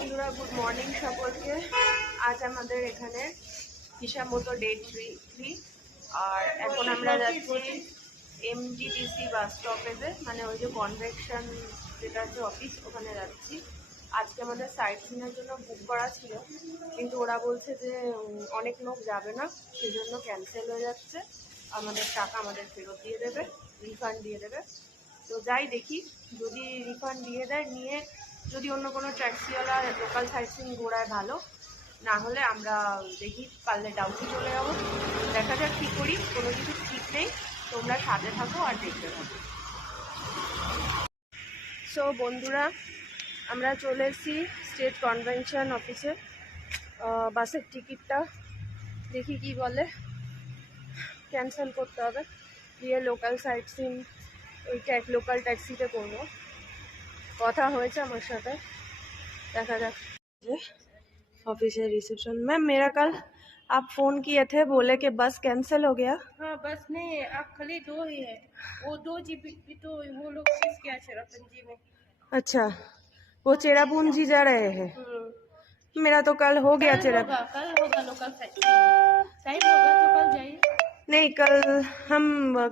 বন্ধুরা, good morning সকলকে। আজ আমাদের এখানে হিসামতো ডে 3 আর এখন আমরা যাচ্ছি এমজিটিসি বাস স্টপেজে, মানে ওই যে কনভেকশন যেটা আছে অফিস, ওখানে যাচ্ছি। আজকে আমাদের সাইট সিনের জন্য বুক করা ছিল, কিন্তু ওরা বলছে যে অনেক লোক যাবে না, সেজন্য ক্যান্সেল হয়ে যাচ্ছে। আমাদের টাকা আমাদের ফেরত দিয়ে দেবে, রিফান্ড দিয়ে দেবে। তো যাই দেখি, যদি রিফান্ড দিয়ে দেয় নিয়ে যদি অন্য কোনো ট্যাক্সিওয়ালা লোকাল সাইট সিন ঘোরায় ভালো, না হলে আমরা দেখি পারলে ডাউটি চলে যাবো। দেখা যাক কী করি, কোনো কিছু ঠিক নেই। তোমরা সাথে থাকো আর দেখতে থাকো। সো বন্ধুরা, আমরা চলে এসেছি স্টেট কনভেনশন অফিসে। বাসের টিকিটটা দেখি কি বলে, ক্যান্সেল করতে হবে, দিয়ে লোকাল সাইট সিন ওই লোকাল ট্যাক্সিতে করবো। কথা হয়েছে আমার সাথে, দেখা যাক। Office reception. मैम, मेरा कल आप फ़ोन किए थे, बोले कि बस कैंसिल हो गया। हाँ, बस नहीं, अब खाली 2 ही है। वो 2 जीबी तो वो लोग किस क्या चेरापूंजी में। अच्छा, वो चेरापूंजी जा रहे हैं। मेरा तो कल हो गया कल चेरापूंजी। होगा लोकल साइड होगा तो कल जाइए। नहीं, कल हम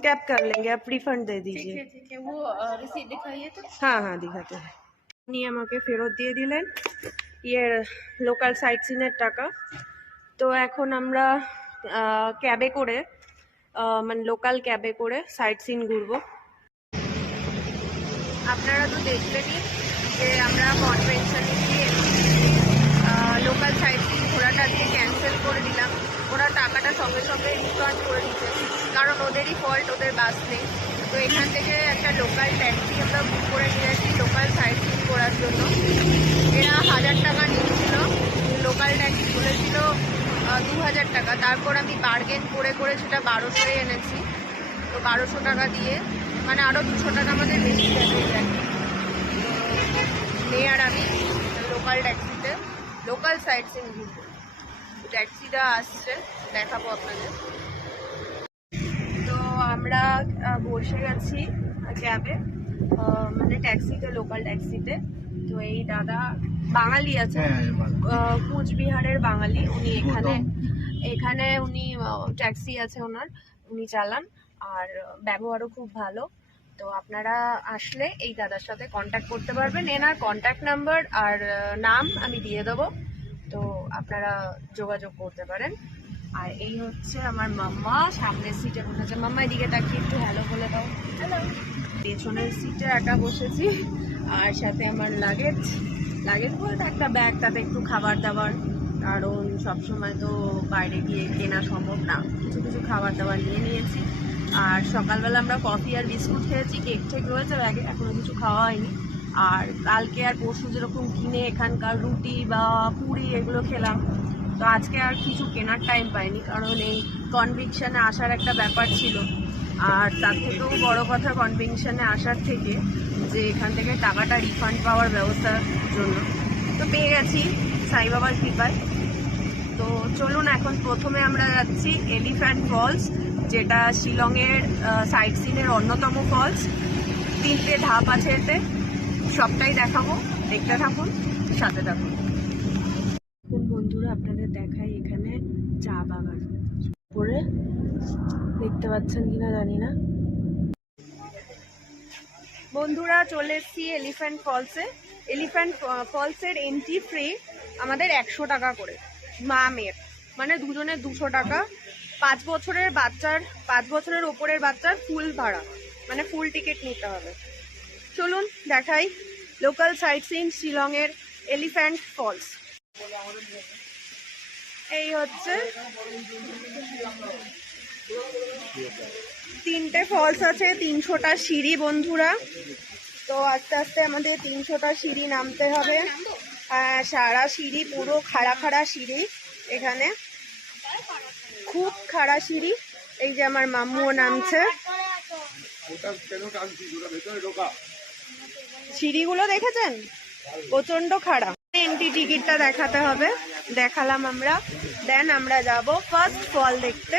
कैब कर लेंगे, आप रिफंड दे दीजिए। ठीक है, वो रिसीट दिखाइए तो। हाँ हाँ, दिखाते हैं। নিয়ে আমাকে ফেরত দিয়ে দিলেন লোকাল সাইট সিনের টাকা। তো এখন আমরা ক্যাবে করে, মানে লোকাল ক্যাবে করে সাইট সিন ঘুরবো। আপনারা তো দেখলেনই যে আমরা কনভেনশনে গিয়ে লোকাল সাইট সিন ঘোরাটা দিয়ে ক্যান্সেল করে দিলাম। ওরা টাকাটা সঙ্গে সঙ্গে রিফান্ড করে দিচ্ছে, কারণ ওদেরই ফল্ট, ওদের বাস নেই। তো এখান থেকে একটা লোকাল ট্যাক্সি আমরা বুক করে নিয়েছি লোকাল সাইট সিন করার জন্য। এরা 1000 টাকা নিয়েছিল, লোকাল ট্যাক্সি বলেছিল 2000 টাকা। তারপর আমি বার্গেন করে করে সেটা 1200-এ এনেছি। তো 1200 টাকা দিয়ে, মানে আরও 200 টাকা আমাদের বেশি যাবে আর কি। মেয়ে আর আমি লোকাল ট্যাক্সিতে লোকাল সাইট সিন ঘুরবো। ট্যাক্সিটা আসছে, দেখাবো আপনাদের। তো আমরা বসে গেছি ক্যাবে, মানে ট্যাক্সিতে, লোকাল ট্যাক্সিতে। তো এই দাদা বাঙালি আছে, কুচবিহারের বাঙালি। উনি এখানে উনি ট্যাক্সি আছে ওনার, উনি চালান, আর ব্যবহারও খুব ভালো। তো আপনারা আসলে এই দাদার সাথে কন্ট্যাক্ট করতে পারবেন। এনার কন্ট্যাক্ট নাম্বার আর নাম আমি দিয়ে দেবো, তো আপনারা যোগাযোগ করতে পারেন। আর এই হচ্ছে আমার মাম্মা, সামনের সিটে বসেছে। মাম্মা এদিকে তাকিয়ে একটু হ্যালো বলে দাও। হ্যালো। পেছনের সিটে একা বসেছি, আর সাথে আমার লাগেজ বলতে একটা ব্যাগ, তাতে একটু খাবার দাবার, কারণ সবসময় তো বাইরে গিয়ে কেনা সম্ভব না। কিছু কিছু খাবার দাবার নিয়ে নিয়েছি। আর সকালবেলা আমরা কফি আর বিস্কুট খেয়েছি, কেক ঠেক রয়েছে ব্যাগে, এখনো কিছু খাওয়া হয়নি। আর কালকে আর পরশু যেরকম কিনে এখানকার রুটি বা পুরি এগুলো খেলাম, তো আজকে আর কিছু কেনার টাইম পাইনি, কারণ এই কনভিকশনে আসার একটা ব্যাপার ছিল। আর তার থেকেও বড় কথা, কনভিকশনে আসার থেকে যে এখান থেকে টাকাটা রিফান্ড পাওয়ার ব্যবস্থার জন্য। তো পেয়ে গেছি সাই বাবার কৃপায়। তো চলুন, এখন প্রথমে আমরা যাচ্ছি এলিফ্যান্ট ফলস, যেটা শিলংয়ের সাইট সিনের অন্যতম ফলস। 3টে ধাপ আছে এতে, সবটাই দেখাবো, দেখতে থাকুন, সাথে থাকুন। বন্ধুরা, আপনাদের দেখাই এখানে চা বাগান পরে, দেখতে পাচ্ছেন কিনা জানি না। বন্ধুরা, চলে এসেছি এলিফ্যান্ট ফলসে। এলিফ্যান্ট ফলসের এন্ট্রি ফ্রি আমাদের 100 টাকা করে, মা মেয়ের, মানে দুজনের 200 টাকা। 5 বছরের ওপরের বাচ্চার ফুল ভাড়া, মানে ফুল টিকিট নিতে হবে। চলুন দেখাই লোকাল সাইট সিন শিলংয়ের এলিফ্যান্ট ফলস। এই হচ্ছে 3টে ফলস আছে, 300টা সিঁড়ি বন্ধুরা। তো আস্তে আস্তে আমাদের 300টা সিঁড়ি নামতে হবে। সারা সিঁড়ি পুরো খাড়া সিঁড়ি, এখানে খুব খাড়া সিঁড়ি। এই যে আমার মাম্মুও নামছে। সিঁড়িগুলো দেখেছেন, প্রচন্ড খাড়া। এন্ট্রি টিকিটটা দেখাতে হবে, দেখালাম আমরা। দেন আমরা যাব ফার্স্ট ফল দেখতে।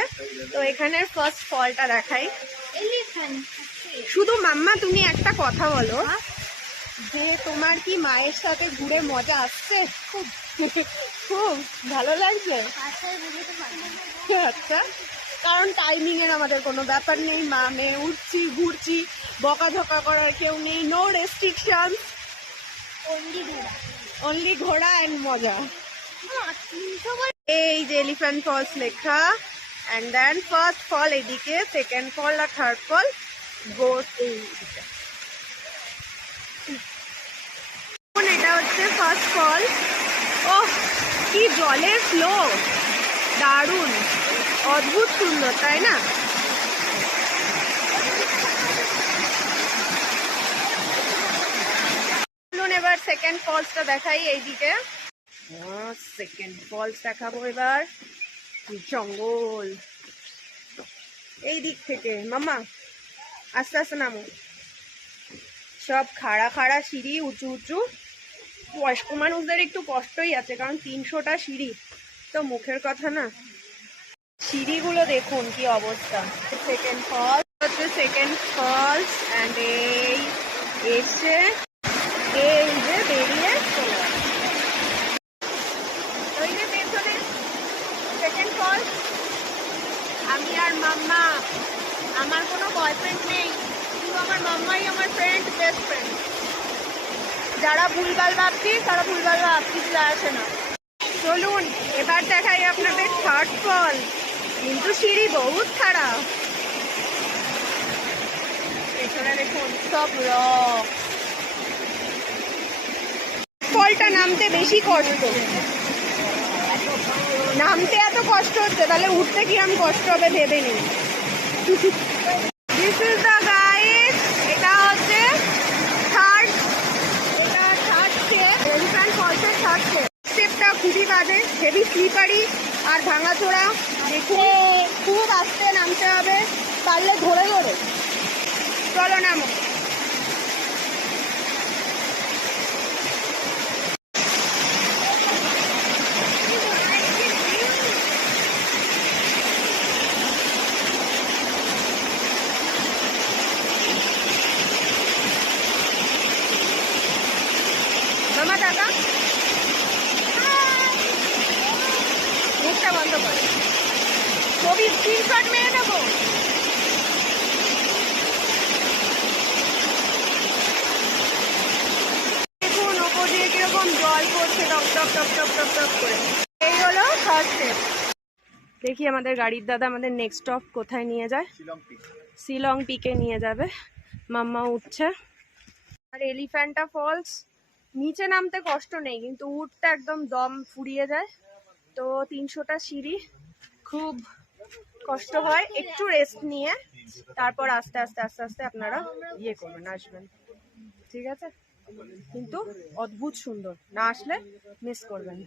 তো এখানের ফার্স্ট ফলটা দেখাই। শুধু মাম্মা তুমি একটা কথা বলো, যে তোমার কি মায়ের সাথে ঘুরে মজা আসছে? খুব খুব ভালো লাগছে। আচ্ছা, কারণ টাইমিং এর আমাদের কোনো ব্যাপার নেই, মা মেয়ে উঠছি ঘুরছি, বকাঝকা করার কেউ নেই, নো রেস্ট্রিকশন, অনলি ঘোড়া অ্যান্ড মজা। এই যে এলিফ্যান্ট ফলস লেখা, অ্যান্ড দেন ফার্স্ট ফল এদিকে, সেকেন্ড ফল আর থার্ড ফল গোস এইদিকে। এটা হচ্ছে ফার্স্ট ফল। ওহ, কি জলের ফ্লো, দারুণ, অদ্ভুত সুন্দর, তাই না? চলুন এবার সেকেন্ড ফলসটা দেখাই এইদিকে। সেকেন্ড ফলস দেখাবো এবার। কি জঙ্গল এই দিক থেকে, মামা আস্তে আস্তে নামো। সব খাড়া খাড়া সিঁড়ি, উঁচু উঁচু। বয়স্ক মানুষদের একটু কষ্টই আছে, কারণ 300টা সিঁড়ি তো মুখের কথা না। সিঁড়িগুলো দেখুন কি অবস্থা। সেকেন্ড ফলস হচ্ছে সেকেন্ড ফলস, অ্যান্ড এই এসে এই যে বেরিয়ে চলে আসে। ওই যে পেছনে সেকেন্ড ফলস। আমি আর মাম্মা, আমার কোনো বয়ফ্রেন্ড নেই, কিন্তু আমার মাম্মাই আমার ফ্রেন্ড, বেস্ট ফ্রেন্ড। যারা ভুলভাল ভাবছি তারা ভুলভাল ভাবছি, আসে না। চলুন এবার দেখাই আপনাদের থার্ড ফল, কিন্তু সিঁড়ি বহুত খারাপ। পেছনে দেখুন সব রক। ফলটা নামতে বেশি কষ্ট, নামতে এত কষ্ট হচ্ছে, তাহলে উঠতে কিরম কষ্ট হবে ভেবে নিন। This is the guide. এটা হচ্ছে থার্ড, এটা থার্ড স্টেপ, এলিফ্যান্ট ফলসের থার্ড স্টেপ। স্টেপটা খুবই বাজে, হেভি স্লিপারি আর ভাঙাচোরা। দেখুন খুব আস্তে নামতে হবে, পারলে ধরে ধরে। চলো নামো। মামা টাকা, মুখটা বন্ধ করে, ছবি স্ক্রিনশট মেরে নেবো। দেখুন ওপর দিয়ে কিরকম জল পড়ছে, top top top top top top করে। এই হলো ফার্স্ট স্টেপ। দেখি আমাদের গাড়ির দাদা আমাদের নেক্সট স্টপ কোথায় নিয়ে যায়। শিলং পিকে নিয়ে যাবে। মাম্মা উঠছে। আর এলিফ্যান্টা ফলস নিচে নামতে কষ্ট নেই, কিন্তু উঠতে একদম দম ফুরিয়ে যায়। তো 300টা সিঁড়ি, খুব কষ্ট হয়। একটু রেস্ট নিয়ে তারপর আস্তে আস্তে আস্তে আস্তে আপনারা ইয়ে করবেন, আসবেন, ঠিক আছে? কিন্তু অদ্ভুত সুন্দর, না আসলে মিস করবেন।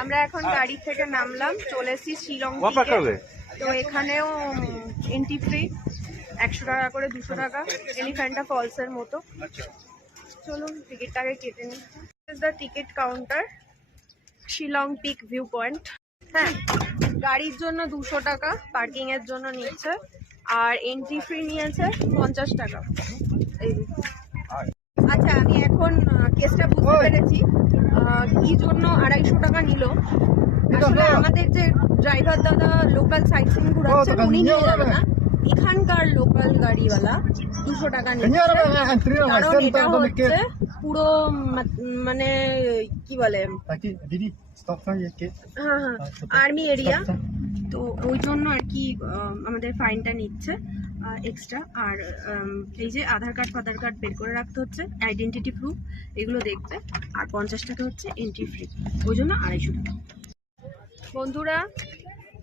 আমরা এখন গাড়ি থেকে নামলাম, চলে এসেছি শিলং পিকে। তো এখানেও এন্ট্রি ফ্রি, 100 টাকা করে, 200 টাকা, এলিফ্যান্টা ফলসের মতো। চলুন টিকিটটাকে কেটে নিই। This is the ticket counter, Shillong peak view point. হ্যাঁ, গাড়ির জন্য 200 টাকা, পার্কিং এর জন্য নিচ্ছে, আর এন্ট্রি ফ্রি নিয়েছে 50 টাকা। এই আচ্ছা, আমি এখন কেসটা বুঝতে পেরেছি কি জন্য 250 টাকা নিল। আসলে আমাদের যে ড্রাইভার দাদা লোকাল সাইট সিন ঘুরাচ্ছে, উনি নিয়ে যাবে না, এখানকার লোকাল গাড়িওয়ালা 200 টাকা নিচ্ছে। কারণ এটা হচ্ছে পুরো মানে কি বলে, হ্যাঁ হ্যাঁ, আর্মি এরিয়া, তো ওই জন্য আর কি আমাদের ফাইনটা নিচ্ছে এক্সট্রা। আর এই যে আধার কার্ড বের করে রাখতে হচ্ছে, আইডেন্টিটি প্রুফ, এগুলো দেখতে। আর 50 টাকা হচ্ছে এন্ট্রি ফ্রি, ওই জন্য 250 টাকা। বন্ধুরা,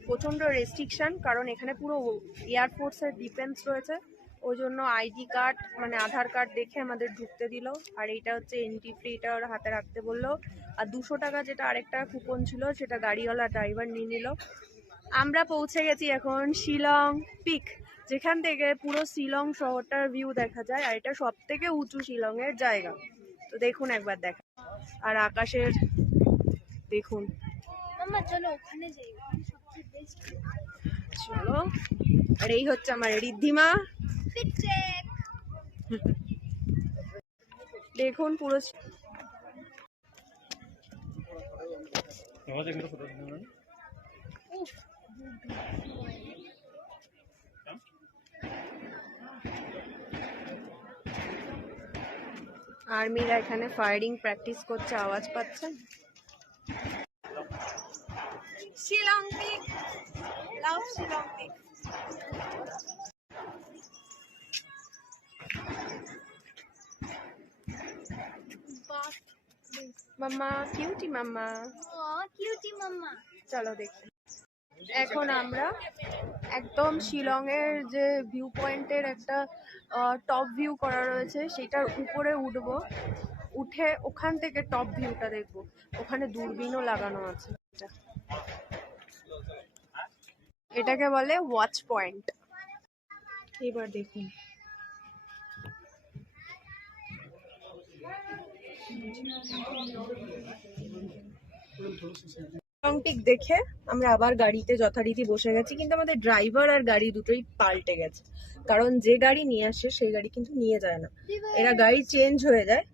প্রচণ্ড রেস্ট্রিকশন, কারণ এখানে পুরো এয়ারফোর্সের ডিফেন্স রয়েছে, ওই জন্য আইডি কার্ড মানে আধার কার্ড দেখে আমাদের ঢুকতে দিল। আর এইটা হচ্ছে এন্ট্রি ফ্রি, এটা ওরা হাতে রাখতে বললো। আর 200 টাকা যেটা আরেকটা কুপন ছিল, সেটা গাড়িওয়ালা ড্রাইভার নিয়ে নিল। আমরা পৌঁছে গেছি এখন শিলং পিক, যেখান থেকে পুরো শিলং শহরটার ভিউ দেখা যায়। আর এটা সব থেকে উঁচু শিলংয়ের জায়গা, তো দেখুন একবার দেখা। আর আকাশের দেখুন, চলো ওখানে যাই, চলো। আর এই হচ্ছে আমার ঋদ্ধিমা। দেখুন পুরো আর্মিরা এখানে ফায়ারিং প্র্যাকটিস করছে, আওয়াজ পাচ্ছেন? শিলং পিক, লাভ শিলং পিক। মাম্মা কিউটি মাম্মা, কিউটি মাম্মা। চলো দেখি। এখন আমরা একদম শিলং এর যে ভিউ পয়েন্টের একটা টপ ভিউ করা রয়েছে সেটার উপরে উঠবো, উঠে ওখান থেকে টপ ভিউটা দেখবো। ওখানে দূরবীনও লাগানো আছে। এটাকে বলে ওয়াচ পয়েন্ট। এবার দেখুন পিক দেখে আমরা আবার গাড়িতে যথারীতি বসে গেছি, কিন্তু আমাদের ড্রাইভার আর গাড়ি দুটোই পাল্টে গেছে। কারণ যে গাড়ি নিয়ে আসে সেই গাড়ি কিন্তু নিয়ে যায় না, এরা গাড়ি চেঞ্জ হয়ে যায়।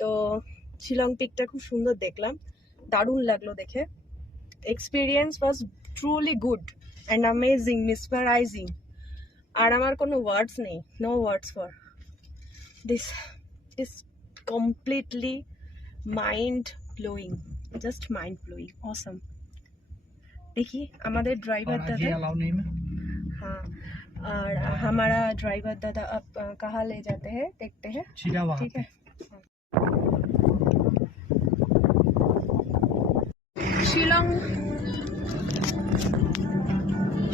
তো শিলং পিকটা খুব সুন্দর দেখলাম, দারুণ লাগলো দেখে। Experience was truly good and amazing, mesmerising. আর আমার কোনো ওয়ার্ডস নেই, no words for this, is completely mind blowing, just mind blowing, awesome. देखिए हमारे ड्राइवर दादा, हाँ, और हमारा ड्राइवर दादा अब कहाँ ले जाते हैं देखते हैं, ठीक है।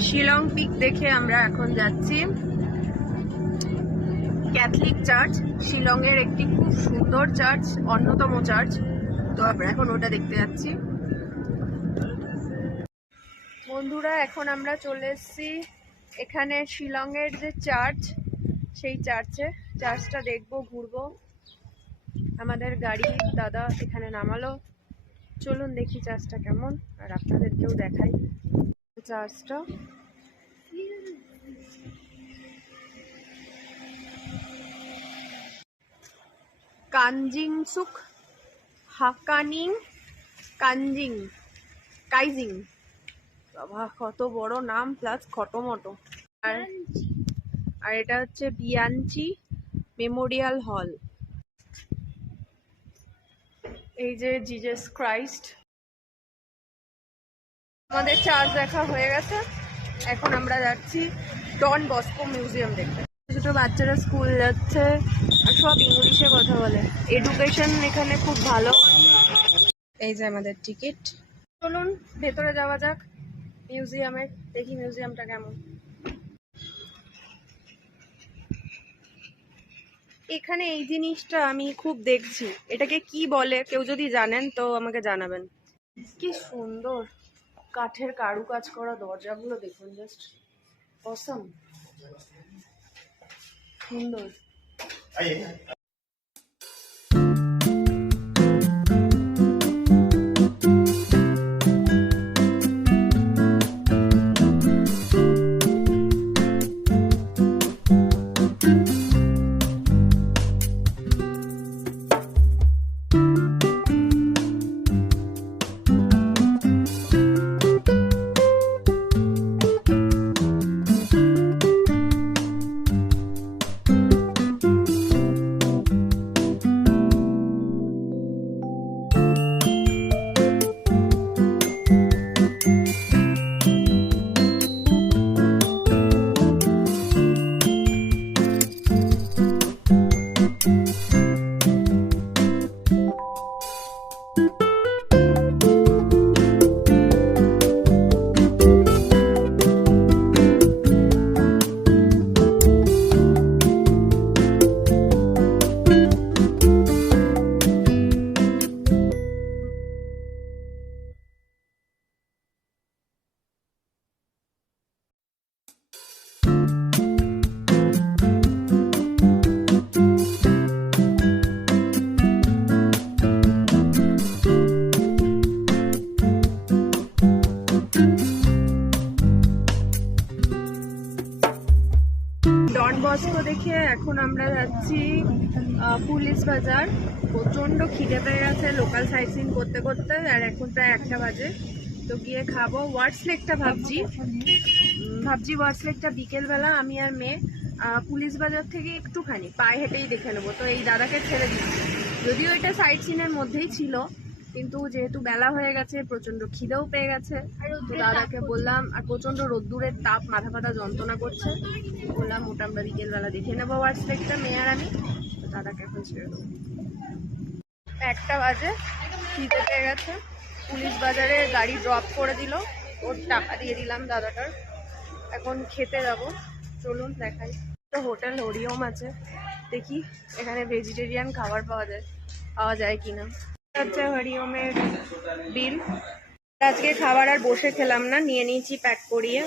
শিলং পিক দেখে আমরা এখন যাচ্ছি ক্যাথলিক চার্চ, শিলং এর একটি খুব সুন্দর চার্চ, অন্যতম চার্চ। তো আমরা এখন ওটা দেখতে যাচ্ছি। বন্ধুরা এখন আমরা চলে এসেছি এখানে শিলং এর যে চার্চ, সেই চার্চটা দেখবো, ঘুরবো। আমাদের গাড়ি দাদা এখানে নামালো, চলুন দেখি চার্চটা কেমন, আর আপনাদেরকেও দেখাই চার্চটা। কানজিংসুক হাকানিং কাইজিং, বাবা কত বড় নাম, প্লাস খটোমটো। আর এটা হচ্ছে বিয়াঞ্চি মেমোরিয়াল হল। এই যে জিজাস ক্রাইস্ট। আমাদের চার্চ দেখা হয়ে গেছে, এখন আমরা যাচ্ছি ডন বস্কো মিউজিয়াম দেখতে। ছোট বাচ্চারা স্কুল যাচ্ছে আর সব ইংলিশে কথা বলে, এডুকেশন এখানে খুব ভালো। এই যে আমাদের টিকিট, চলুন ভেতরে যাওয়া যাক মিউজিয়ামে, দেখি মিউজিয়ামটা কেমন। এখানে এই জিনিসটা আমি খুব দেখছি, এটাকে কি বলে কেউ যদি জানেন তো আমাকে জানাবেন। কি সুন্দর কাঠের কারুকাজ করা দরজাগুলো দেখুন, জাস্ট অসম, সুন্দর। ডন বস্কো দেখে এখন আমরা যাচ্ছি পুলিশ বাজার। প্রচণ্ড খিদে পেয়ে গেছে লোকাল সাইট সিন করতে করতে, আর এখন প্রায় 1টা বাজে। তো গিয়ে খাবো ওয়ার্ডস লেকটা, ভাবছি ওয়ার্ডস লেকটা বিকেলবেলা আমি আর মেয়ে পুলিশ বাজার থেকে একটুখানি পায়ে হেঁটেই দেখে নেবো। তো এই দাদাকে ছেড়ে দিচ্ছি, যদিও এটা সাইট সিনের মধ্যেই ছিল, কিন্তু যেহেতু বেলা হয়ে গেছে প্রচণ্ড খিদেও পেয়ে গেছে, তো দাদাকে বললাম, আর প্রচণ্ড রোদ্দুরের তাপ, মাথা ফাথা যন্ত্রণা করছে, বললাম ওটা আমরা বিকেলবেলা দেখে নেবো ওয়ার্ডস লেকটা মেয়ে আর আমি। তো দাদাকে এখন ছেড়ে দেবো। 1টা বাজে, খিদে পেয়ে গেছে। পুলিশ বাজারে গাড়ি ড্রপ করে দিল, ওর টাকা দিয়ে দিলাম দাদাটার। এখন খেতে যাব, চলুন দেখাই। তো হোটেল হরিওম আছে, দেখি এখানে ভেজিটেরিয়ান খাবার পাওয়া যায় কিনা। হচ্ছে হরিওমের বিল। আজকে খাবার আর বসে খেলাম না, নিয়ে নিয়েছি প্যাক করিয়ে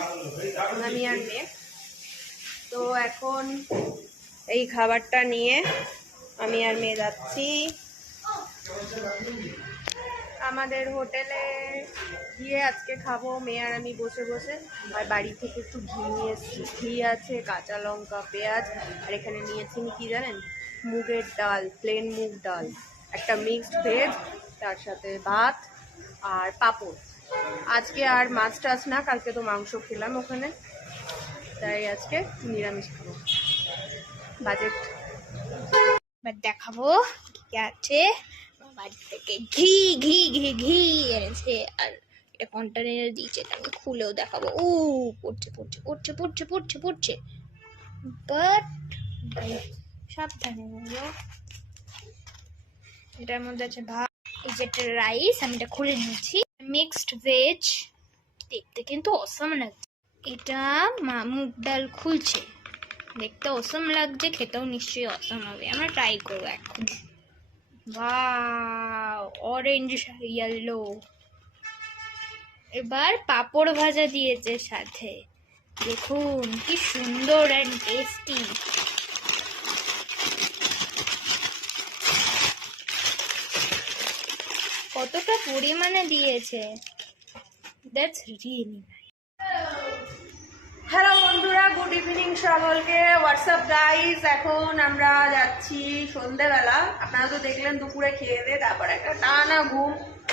আমি আর মেয়ে। তো এখন এই খাবারটা নিয়ে আমি আর মেয়ে যাচ্ছি আমাদের হোটেলে গিয়ে আজকে খাবো মেয়ে আর আমি বসে বসে। আর বাড়ি থেকে একটু ঘি নিয়ে এসেছি, ঘি আছে, কাঁচা লঙ্কা, পেঁয়াজ, আর এখানে নিয়েছি কি জানেন, মুগের ডাল, প্লেন মুগ ডাল, একটা মিক্সড ভেজ, তার সাথে ভাত আর পাঁপড়। আজকে আর মাছ টাছ না, কালকে তো মাংস খেলাম ওখানে, তাই আজকে নিরামিষ খাবো। বাজেট দেখাবো কি আছে। বাড়ি থেকে ঘি ঘি ঘি ঘি এনেছে, আর এটা কন্টেনারে দিয়েছে, আমি খুলেও দেখাবো। ও পড়ছে পড়ছে পড়ছে পড়ছে পড়ছে পড়ছে, বাট সাবধানে বলো। এটার মধ্যে আছে ভাত, এই যে একটা রাইস, আমি এটা খুলে নিয়েছি, মিক্সড ভেজ, দেখতে কিন্তু অসম লাগছে। এটা মুগ ডাল খুলছে, দেখতে অসম লাগছে, খেতেও নিশ্চয়ই অসম হবে। আমরা ট্রাই করবো এখন। Wow, orange yellow. এবার পাঁপড় ভাজা দিয়েছে সাথে, দেখুন কি সুন্দর অ্যান্ড টেস্টি। কতটা পরিমাণে দিয়েছে, দ্যাটস রিয়েলি নাইস। হ্যালো বন্ধুরা, গুড ইভিনিং সকলকে। হোয়াটসঅ্যাপ গাইজ, এখন আমরা যাচ্ছি সন্ধেবেলা। আপনারা তো দেখলেন দুপুরে খেয়ে দিয়ে তারপর একটা টানা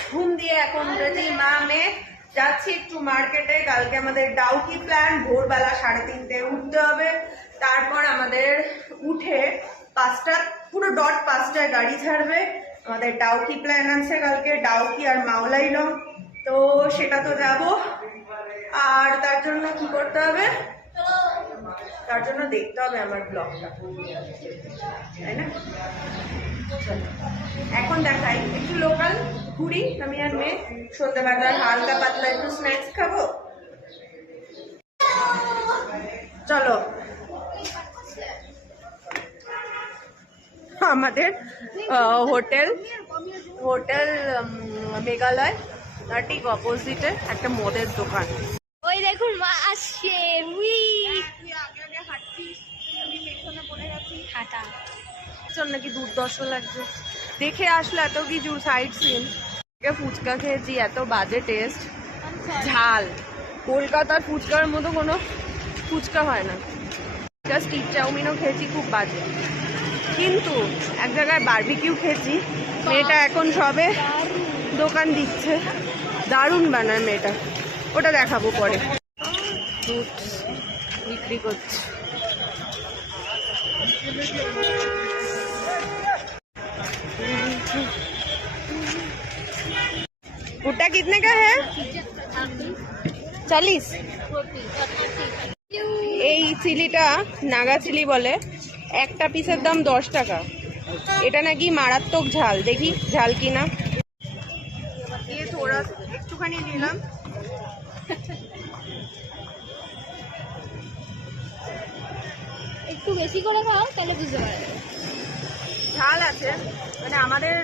ঘুম দিয়ে এখন উঠেছি মা মেয়ে। যাচ্ছি একটু মার্কেটে, কালকে আমাদের ডাউকি প্ল্যান, ভোরবেলা 3:30টায় উঠতে হবে। তারপর আমাদের উঠে 5টা, পুরো ডট 5টায় গাড়ি ছাড়বে। আমাদের ডাউকি প্ল্যান আছে কালকে, ডাউকি আর মাওলাইলং, তো সেটা তো যাবো। আর তার জন্য কি করতে হবে, তার জন্য দেখতে হবে আমার ব্লগটা, তাই না? এখন দেখাই একটু লোকাল ঘুরি আমি আর মেয়ে। সন্ধ্যাবেলা হালকা পাতলা একটু স্ন্যাক্স খাবো, চলো। আমাদের হোটেল মেঘালয়, তার ঠিক অপোজিটে একটা মদের দোকান। ওই দেখুন মা আসছে, উই তুই আগে আগে হাঁটছিস, আমি পেছনে পড়ে গেছি। হাঁটা চল নাকি দুর্দর্শ লাগছে দেখে আসলে এত কিছু সাইড সিন। ফুচকা খেয়েছি, এত বাজে টেস্ট, ঝাল। কলকাতার ফুচকার মতো কোনো ফুচকা হয় না। স্ট্রিট চাউমিনও খেয়েছি, খুব বাজে। কিন্তু এক জায়গায় বারবিকিউ খেয়েছি, মেয়েটা এখন সবে দোকান দিচ্ছে, দারুণ বানায় মেয়েটা, ওটা দেখাবো পরে। দুধ বিক্রি করছে। भुट्टा कितने का है? 40। এই চিলিটা নাগা চিলি বলে, একটা পিসের দাম 10 টাকা। এটা নাকি মারাত্মক ঝাল, দেখি ঝাল কিনা। ये थोड़ा একটুখানি দিলাম। একটু বেশি করে খাও, তাহলে বুঝতে পারবে। ঝাল আছে, মানে আমাদের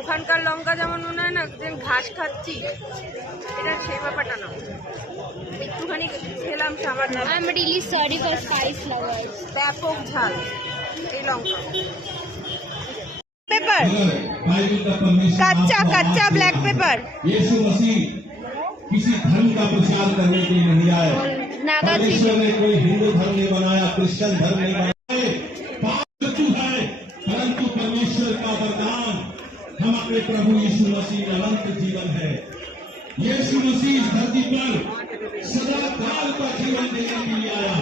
ওখানকার লঙ্কা যেমন মনে হয় না যে ঘাস খাচ্ছি, এটা সেই ব্যাপারটা না। একটুখানি খেলাম সামান্য। I am really sorry for spice lovers. ব্যাপক ঝাল এই লঙ্কা। पेपर, कच्चा कच्चा ब्लैक पेपर। यीशु मसीह किसी धर्म का प्रचार करने के लिए नहीं आए। नागा परमेश्वर ने कोई हिंदू धर्म नहीं बनाया, क्रिश्चियन धर्म नहीं बनाया। पाप मृत्यु है, परंतु हमारे प्रभु यीशु मसीह अनंत जीवन है। यीशु मसीह इस धरती पर सदा काल का जीवन देने के लिए आया।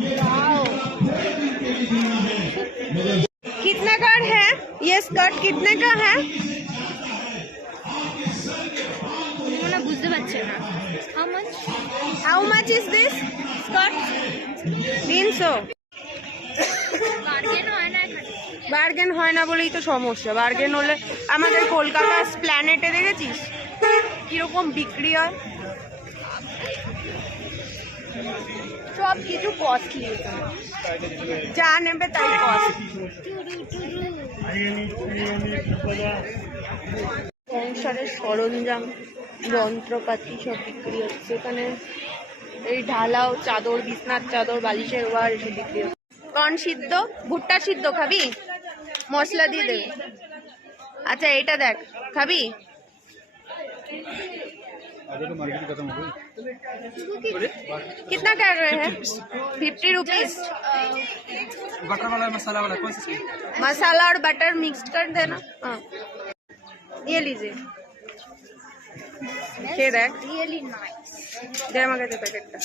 ये थोड़े दिन के लिए जीना है, मगर कितने का है ये स्कर्ट? कितने का है? ওরা বুঝতে পারছে না how much is this skirt? 300। Bargain হয় না এখানে বার্গেন হয় না বলেই তো সমস্যা। বার্গেন হলে আমাদের কলকাতা প্ল্যানেটে দেখেছিস কিরকম বিক্রি হয়, সব কিছু কস্টলি, যা নেবে তাই কস্টলি। সংসারের সরঞ্জাম যন্ত্রপাতি সব বিক্রি হচ্ছে এখানে। এই ঢালাও চাদর, বিছনার চাদর, বালিশের ওয়ার এসব বিক্রি হচ্ছে। কর্ন সিদ্ধ, ভুট্টা সিদ্ধ খাবি? মশলা দিয়ে দেবে। আচ্ছা এটা দেখ, খাবি? कितना कर रहे हैं? 50 रुपीज। बटर वाला मसाला वाला कौन सा चाहिए? मसाला और बटर मिक्स कर देना। हाँ ये लीजिए, ये देख, রিয়েলি নাইস दे আমাকে দে প্যাকেটটা।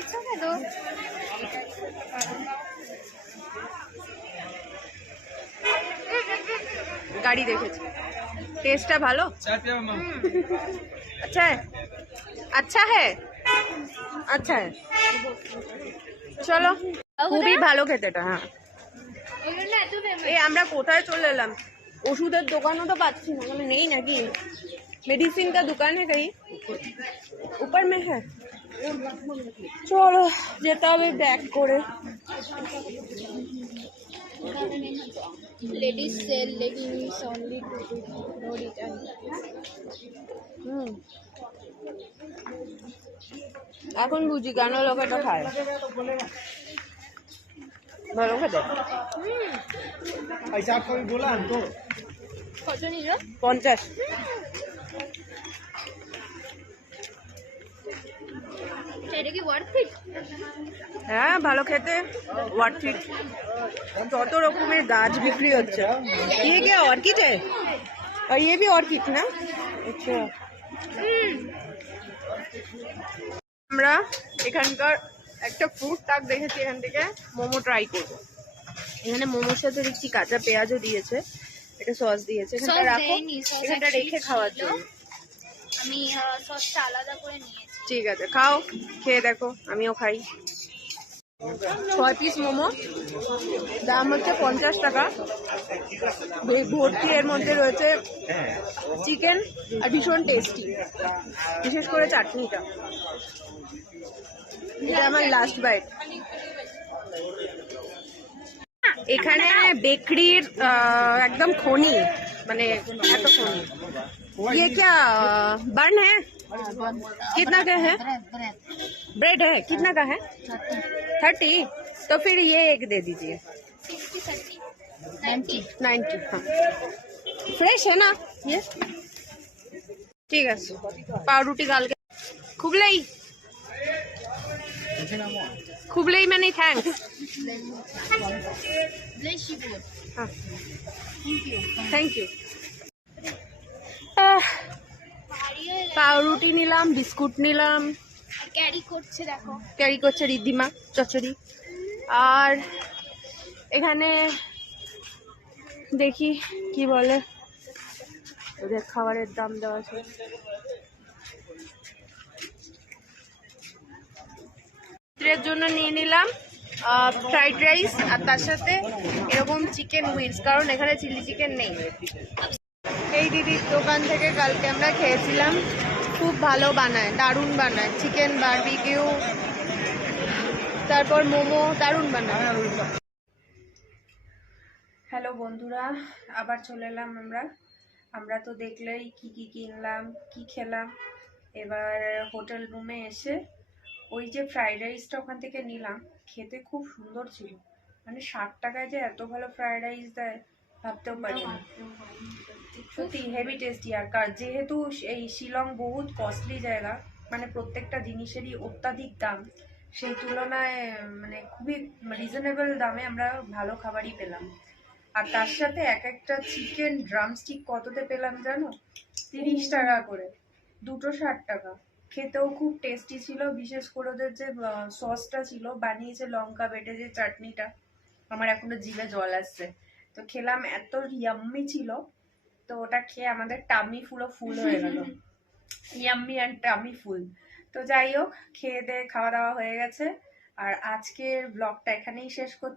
ইটস ওকে তো গাড়ি দেখেছি, টেস্টটা ভালো। चाय पिया मम्मा? अच्छा है, अच्छा है, अच्छा है। চলো, খুবই ভালো খেতে এটা। হ্যাঁ ওগুলো না এত ফেমাস এই আমরা কোথায় চলে এলাম? ওষুধের দোকানও তো পাচ্ছি না, মানে নেই নাকি? मेडिसिन का दुकान है कहीं ऊपर में है? চলো যেতে হবে ব্যাক করে। Ladies sale leggings only no return এখন বুঝি কেন লোকেটা খায়, ভালো খেতে। ऐसा आप कभी बोला हमको? কত নিল? 50। এটা কি ওয়ার্থ ইট? হ্যাঁ ভালো খেতে, ওয়ার্থ ইট। যত রকমের গাছ বিক্রি হচ্ছে। ये क्या ऑर्किड है? और ये भी ऑर्किड ना? अच्छा। আমরা এখানকার একটা ফ্রুট ট্রাক দেখেছি, এখান থেকে মোমো ট্রাই করবো। এখানে মোমোর সাথে দেখছি কাঁচা পেঁয়াজও দিয়েছে, এটা সস দিয়েছে। এখানটা সস রাখো, দেয়নি, সস এখানটা রেখে actually খাওয়ার ছিল। জন্য। আমি সসটা আলাদা করে নিয়েছি। ঠিক আছে, খাও, খেয়ে দেখো, আমিও খাই। 6 পিস মোমো, দাম হচ্ছে 50 টাকা। ভর্তি এর মধ্যে রয়েছে চিকেন আর ভীষণ টেস্টি, বিশেষ করে চাটনিটা। এটা আমার লাস্ট বাইট। এখানে বেকরির একদম খনি, মানে এত খনি। ये क्या बन है? कितना का है? ब्रेड है, कितना का है? 30। तो फिर ये एक दे दीजिए। 90। हाँ फ्रेश है ना ये? ठीक है, पावरुटी डाल के। खुबलाई खुबलाई में नहीं, थैंक्स। हाँ थैंक यू। পাউরুটি নিলাম, বিস্কুট নিলাম, ক্যারি করছে দেখো। ক্যারি করছে রিদ্ধিমা চচ্চড়ি। আর এখানে দেখি কি বলে, ওদের খাবারের দাম দেওয়া আছে। রাত্রের জন্য নিয়ে নিলাম ফ্রাইড রাইস, আর তার সাথে এরকম চিকেন উইংস, কারণ এখানে চিলি চিকেন নেই। এই দিদির দোকান থেকে কালকে আমরা খেয়েছিলাম, খুব ভালো বানায়, দারুণ বানায়, চিকেন বারবিকিউ, তারপর মোমো, দারুণ বানায়। হ্যালো বন্ধুরা, আবার চলে এলাম আমরা তো দেখলেই কি কি কিনলাম, কি খেলাম। এবার হোটেল রুমে এসে ওই যে ফ্রাইড রাইসটা ওখান থেকে নিলাম, খেতে খুব সুন্দর ছিল। মানে 60 টাকায় যে এত ভালো ফ্রাইড রাইস দেয় ভাবতেও পারিনি। সত্যি হেভি টেস্টি। আর যেহেতু এই শিলং বহুত কস্টলি জায়গা, মানে প্রত্যেকটা জিনিসেরই অত্যাধিক দাম, সেই তুলনায় মানে খুবই রিজনেবল দামে আমরা ভালো খাবারই পেলাম। আর তার সাথে এক একটা চিকেন ড্রামস্টিক কততে পেলাম জানো? 30 টাকা করে, দুটো 60 টাকা। খেতেও খুব টেস্টি ছিল, বিশেষ করে ওদের যে সসটা ছিল, বানিয়েছে লঙ্কা বেটে যে চাটনিটা, আমার এখনো জিভে জল আসছে। তো খেলাম, এত ইয়াম্মি ছিল। তো ওটা খেয়ে আমাদের টামি পুরো ফুল হয়ে গেল। ইয়াম্মি অ্যান্ড টামি ফুল। তো যাই হোক, খেয়ে দিয়ে খাওয়া দাওয়া হয়ে গেছে। আর আজকের ব্লগটা এখানেই শেষ করছি।